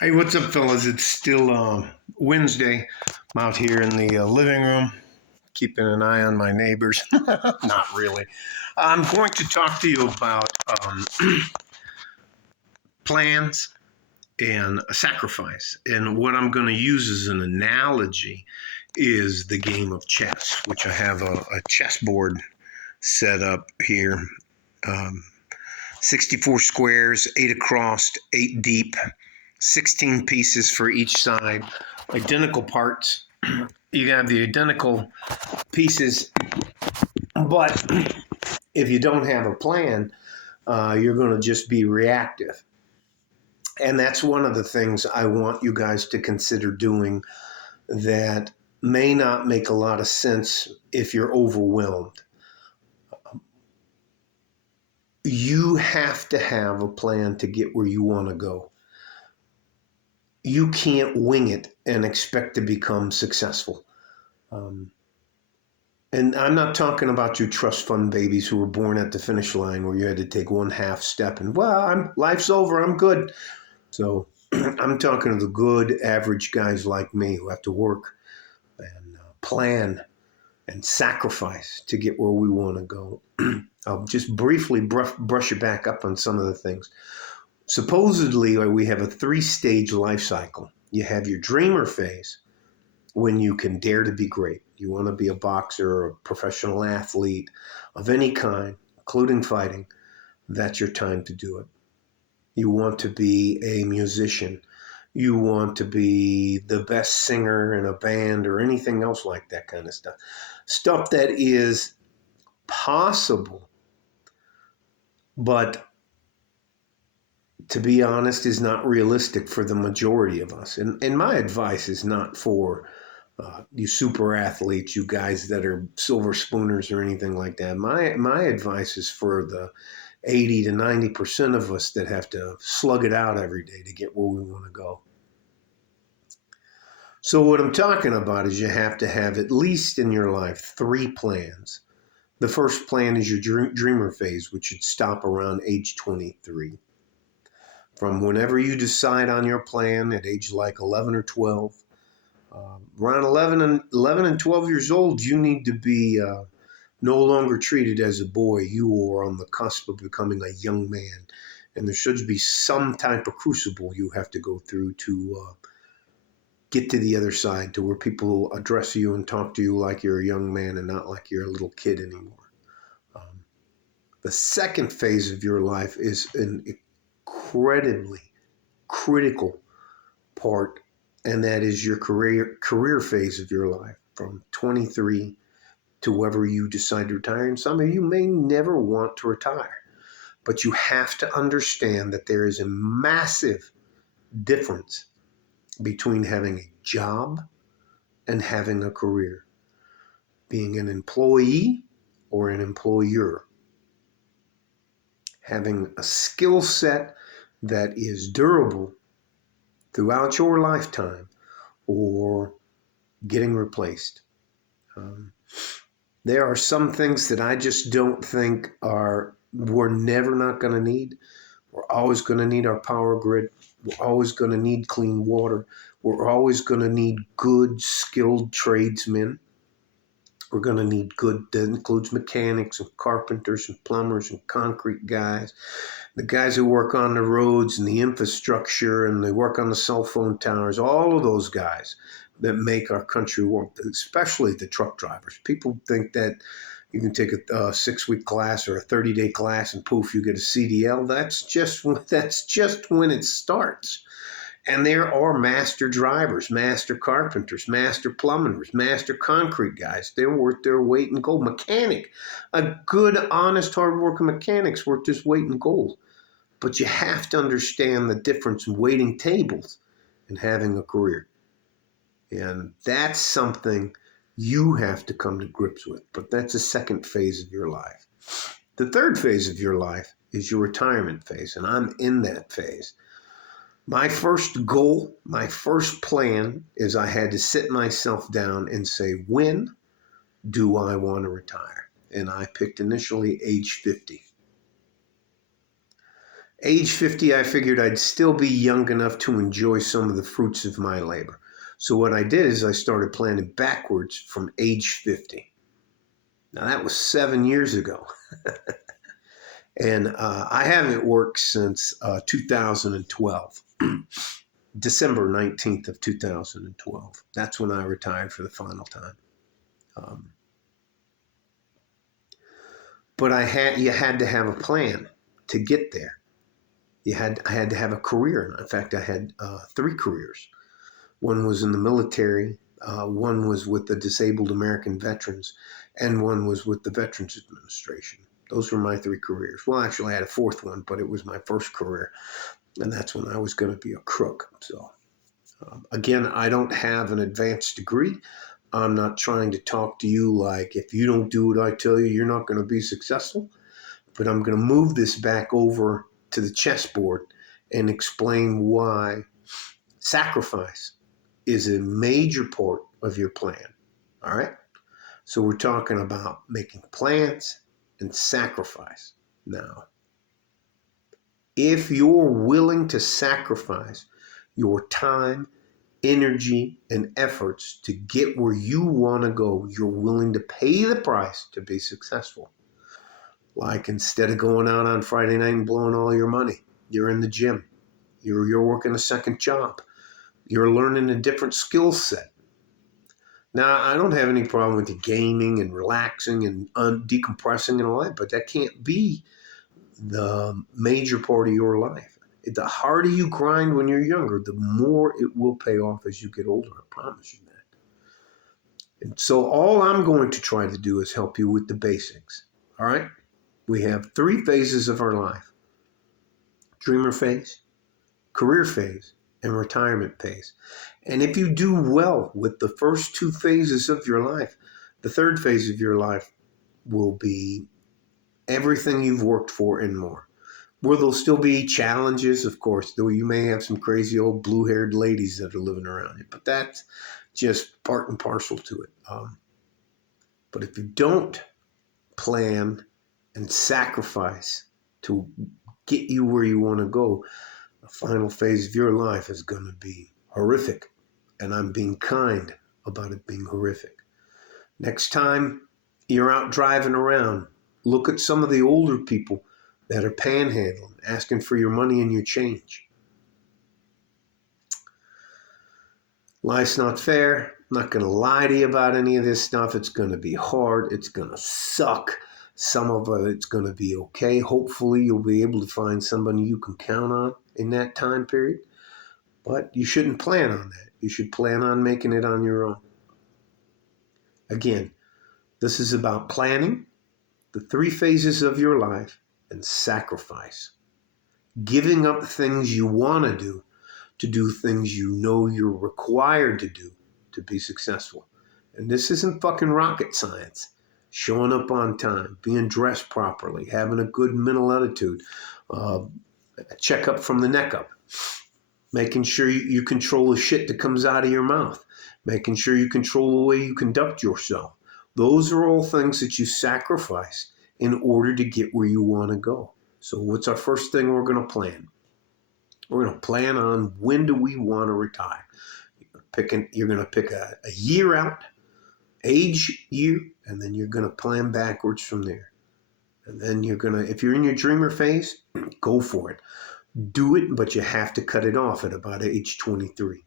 Hey, what's up, fellas? It's still Wednesday. I'm out here in the living room, keeping an eye on my neighbors. Not really. I'm going to talk to you about plans and a sacrifice. And what I'm going to use as an analogy is the game of chess, which I have a chessboard set up here. Um, 64 squares, 8 across, 8 deep, 16 pieces for each side, identical parts. You have the identical pieces, but if you don't have a plan, you're going to just be reactive. And that's one of the things I want you guys to consider doing that may not make a lot of sense if you're overwhelmed. You have to have a plan to get where you want to go. You can't wing it and expect to become successful. Um, and I'm not talking about you trust fund babies who were born at the finish line where you had to take one half step and, life's over, I'm good. So I'm talking to the good average guys like me who have to work and plan and sacrifice to get where we want to go. I'll just briefly brush it back up on some of the things. Supposedly, we have a 3-stage life cycle. You have your dreamer phase when you can dare to be great. You want to be a boxer or a professional athlete of any kind, including fighting. That's your time to do it. You want to be a musician. You want to be the best singer in a band or anything else like that kind of stuff. Stuff that is possible, but to be honest, is not realistic for the majority of us. And my advice is not for you super athletes, you guys that are silver spooners or anything like that. My advice is for the 80 to 90% of us that have to slug it out every day to get where we want to go. So what I'm talking about is you have to have at least in your life 3 plans. The first plan is your dreamer phase, which should stop around age 23. From whenever you decide on your plan at age like 11 or 12, around 11 and 12 years old, you need to be no longer treated as a boy. You are on the cusp of becoming a young man. And there should be some type of crucible you have to go through to get to the other side, to where people address you and talk to you like you're a young man and not like you're a little kid anymore. The second phase of your life is an incredibly critical part, and that is your career phase of your life from 23 to wherever you decide to retire. And some of you may never want to retire, but you have to understand that there is a massive difference between having a job and having a career, being an employee or an employer, having a skill set that is durable throughout your lifetime or getting replaced. There are some things that I just don't think we're never not going to need. We're always going to need our power grid. We're always going to need clean water. We're always going to need good, skilled tradesmen. We're going to need good, that includes mechanics and carpenters and plumbers and concrete guys, the guys who work on the roads and the infrastructure and they work on the cell phone towers, all of those guys that make our country work, especially the truck drivers. People think that you can take a 6-week class or a 30-day class and poof, you get a CDL. That's just when it starts. And there are master drivers, master carpenters, master plumbers, master concrete guys. They're worth their weight in gold. Mechanic, a good, honest, hardworking mechanic's worth his weight in gold. But you have to understand the difference in waiting tables and having a career. And that's something you have to come to grips with. But that's the second phase of your life. The third phase of your life is your retirement phase. And I'm in that phase. My first goal, my first plan is I had to sit myself down and say, when do I want to retire? And I picked initially age 50. Age 50, I figured I'd still be young enough to enjoy some of the fruits of my labor. So what I did is I started planning backwards from age 50. Now that was 7 years ago. And I haven't worked since 2012. December 19th of 2012. That's when I retired for the final time. But you had to have a plan to get there. I had to have a career. In fact, I had 3 careers. One was in the military, one was with the Disabled American Veterans, and one was with the Veterans Administration. Those were my 3 careers. Well, actually, I had a 4th one, but it was my first career, and that's when I was going to be a crook. So, again, I don't have an advanced degree. I'm not trying to talk to you like, if you don't do what I tell you, you're not going to be successful. But I'm going to move this back over to the chessboard and explain why sacrifice is a major part of your plan. All right? So we're talking about making plans and sacrifice. Now, if you're willing to sacrifice your time, energy, and efforts to get where you want to go, you're willing to pay the price to be successful. Like, instead of going out on Friday night and blowing all your money, you're in the gym. You're working a second job. You're learning a different skill set. Now, I don't have any problem with the gaming and relaxing and decompressing and all that, but that can't be the major part of your life. The harder you grind when you're younger, the more it will pay off as you get older. I promise you that. And so all I'm going to try to do is help you with the basics. All right? We have 3 phases of our life: dreamer phase, career phase, and retirement phase. And if you do well with the first 2 phases of your life, the 3rd phase of your life will be everything you've worked for and more. Will there still be challenges? Of course, though you may have some crazy old blue-haired ladies that are living around you, but that's just part and parcel to it. But if you don't plan and sacrifice to get you where you want to go, the final phase of your life is going to be horrific. And I'm being kind about it being horrific. Next time you're out driving around, look at some of the older people that are panhandling, asking for your money and your change. Life's not fair. I'm not going to lie to you about any of this stuff. It's going to be hard. It's going to suck. Some of it's going to be okay. Hopefully, you'll be able to find somebody you can count on in that time period. But you shouldn't plan on that. You should plan on making it on your own. Again, this is about planning the 3 phases of your life and sacrifice. Giving up things you want to do things you know you're required to do to be successful. And this isn't fucking rocket science. Showing up on time, being dressed properly, having a good mental attitude, a checkup from the neck up, making sure you control the shit that comes out of your mouth, making sure you control the way you conduct yourself. Those are all things that you sacrifice in order to get where you want to go. So what's our first thing we're going to plan? We're going to plan on, when do we want to retire? You're going to pick a year out, age, year, and then you're going to plan backwards from there. And then you're going to, if you're in your dreamer phase, go for it. Do it, but you have to cut it off at about age 23.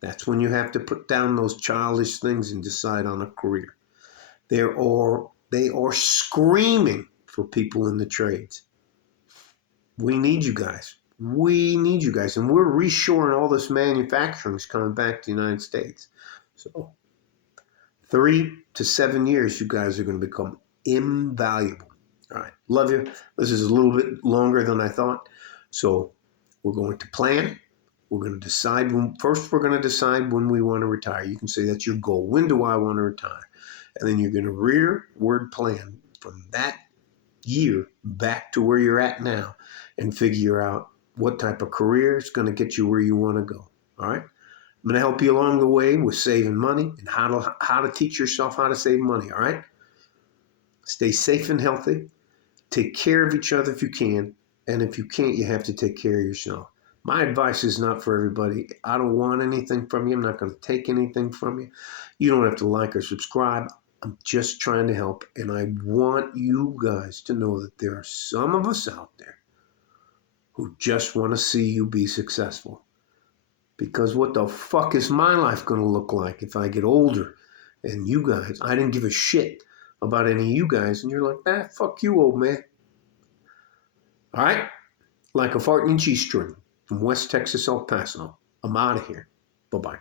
That's when you have to put down those childish things and decide on a career. They are screaming for people in the trades. We need you guys. We need you guys. And we're reshoring all this manufacturing is coming back to the United States. So 3 to 7 years, you guys are going to become invaluable. All right. Love you. This is a little bit longer than I thought. So we're going to plan. We're going to decide we're going to decide when we want to retire. You can say that's your goal. When do I want to retire? And then you're going to rearward plan from that year back to where you're at now and figure out what type of career is going to get you where you want to go. All right. I'm going to help you along the way with saving money and how to teach yourself how to save money. All right. Stay safe and healthy. Take care of each other if you can. And if you can't, you have to take care of yourself. My advice is not for everybody. I don't want anything from you. I'm not going to take anything from you. You don't have to like or subscribe. I'm just trying to help. And I want you guys to know that there are some of us out there who just want to see you be successful. Because what the fuck is my life going to look like if I get older? And you guys, I didn't give a shit about any of you guys. And you're like, fuck you, old man. All right? Like a fart in a G-string from West Texas, El Paso. I'm out of here. Bye-bye.